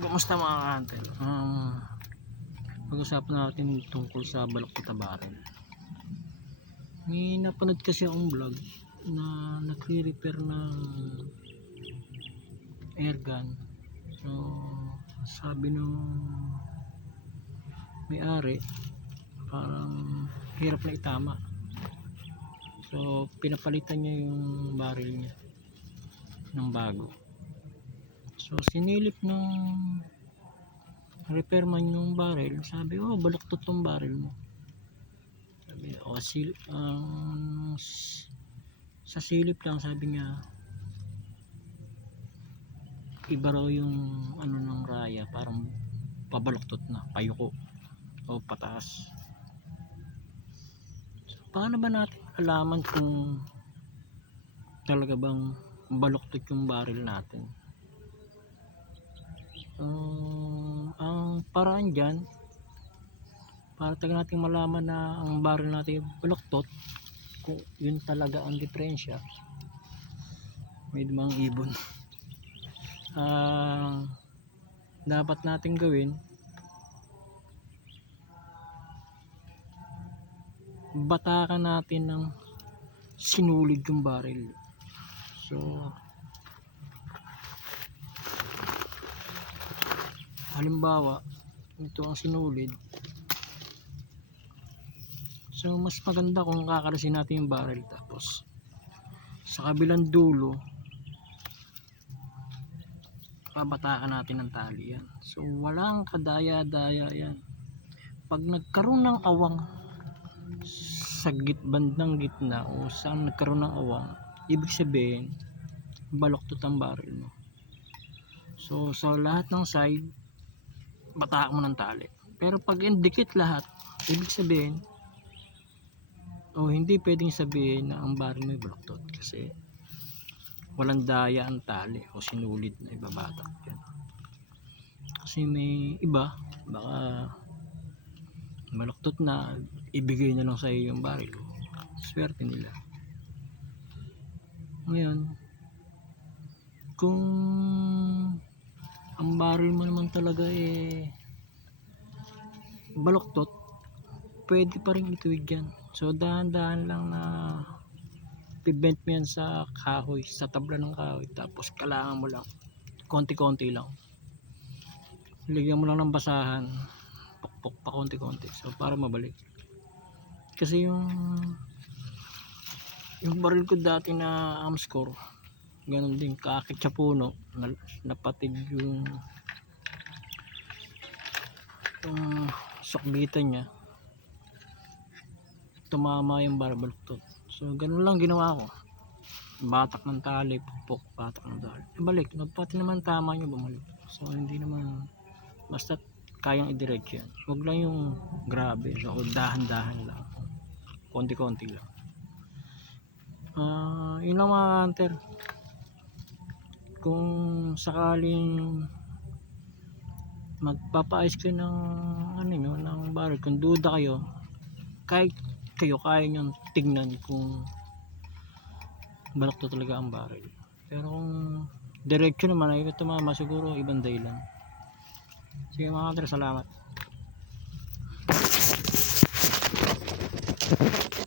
Kumusta mga hunter? Pag-usapan natin tungkol sa baluktot na baril. May napanood kasi akong vlog na nagre-repair ng airgun. So sabi nung may-ari parang hirap na itama. So pinapalitan niya yung baril niya ng bago. So sinilip nung repairman yung baril, sabi, oh, baluktot tong baril mo. Sabi, oh, sa silip lang, sabi niya, iba raw yung ano ng raya, parang pabaluktot na, payuko o pataas. So, paano ba natin alaman kung talaga bang baluktot yung baril natin? Ang paraan dyan para talaga natin malaman na ang baril natin baluktot, kung yun talaga ang diferensya, may dumang ibon. Dapat natin gawin, batakan natin ng sinulid yung baril. So halimbawa, ito ang sinulid. So mas maganda kung kakarasin natin yung baril, tapos sa kabilang dulo pabatakan natin ng tali yan. So walang kadaya-daya yan. Pag nagkaroon ng awang sa bandang gitna o saan nagkaroon ng awang, ibig sabihin baluktot ang baril mo. So sa lahat ng side, batakan mo ng tali. Pero pag indikit lahat, ibig sabihin, o hindi pwedeng sabihin na ang baril may baluktot kasi walang daya ang tali o sinulid na ibabatak yan. Kasi may iba, baka baluktot na, ibigay na lang sa iyo yung baril, swerte nila. Ngayon, kung ang baril mo naman talaga baluktot, pwede pa rin ituwid yan. So dahan-dahan lang na i-bend mo yan sa kahoy, sa tabla ng kahoy, tapos kailangan mo lang konti-konti lang, lagyan mo lang ng basahan, pukpok pa konti-konti, so para mabalik. Kasi yung baril ko dati na Amscore, ganun din, kaakit sa puno, napatig yung sakbitan niya, tumama yung baril, baluktot. So ganun lang ginawa ko, batak ng tali, pukpok, batak ng tali, balik, pati naman tama nyo, bumalik. So hindi naman, basta kayang i-direct yan, huwag lang yung grabe. So dahan-dahan lang, konti-konti lang. Yun lang mga hunter. Kung sakaling magpapaayos kayo ng ano nyo, ng baril, kung duda kayo, kahit kayo kaya nyo tignan kung baluktot talaga ang baril. Pero kung diretso naman ay tumama, siguro ibang dahilan. Sige mga hunter, salamat.